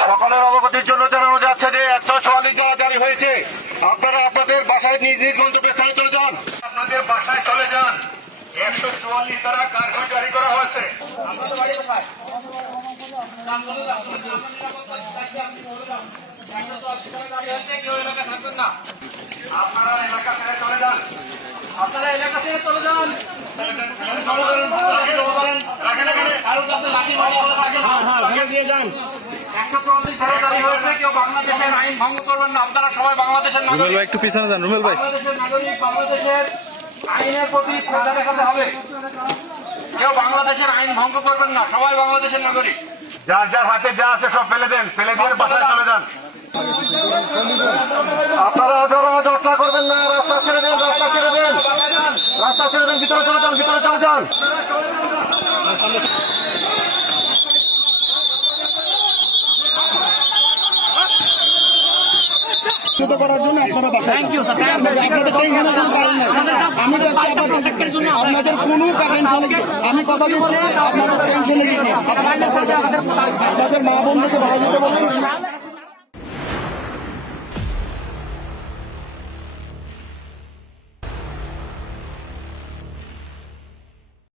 সকলের অবগতির জন্য জানানো যাচ্ছে যে 144 ধারা জারি হয়েছে। আপনারা আপনাদের বাসায় নিজ নিজ গন্তব্যস্থানে চলে যান, আপনাদের বাসায় চলে যান। 144 ধারা কার্যকর জারি করা হয়েছে। আপনারা এলাকা ছেড়ে চলে যান, আপনারা এলাকা ছেড়ে চলে যান। দিয়ে যান। 144 ধারা জারি হয়েছে, কেউ বাংলাদেশের আইন ভঙ্গ করবেন না। আপনারা সবাই বাংলাদেশের নাগরিক। একটু পিছনে যান রুমেল ভাই। বাংলাদেশের নাগরিক, বাংলাদেশের আইনের প্রতি শ্রদ্ধা দেখাতে হবে। কেউ বাংলাদেশের আইন ভঙ্গ করবেন না, সবাই বাংলাদেশের নাগরিক। যার যার হাতে যা আছে সব ফেলে দেন, ফেলে দিয়ে বাসায় চলে যান। আপনারা যাত্রা করবেন না, রাস্তা ছেড়ে দেন, রাস্তা ছেড়ে দেন, রাস্তা ছেড়ে দেন, ভিতরে চলে যান, ভিতরে চলে যান। করার জন্য আপনারা আপনাদের কোনো আমি কথা দিচ্ছি, আপনাদের টেনশনে আপনাদের মা বন্ধুকে ভালো যেতে বলেন।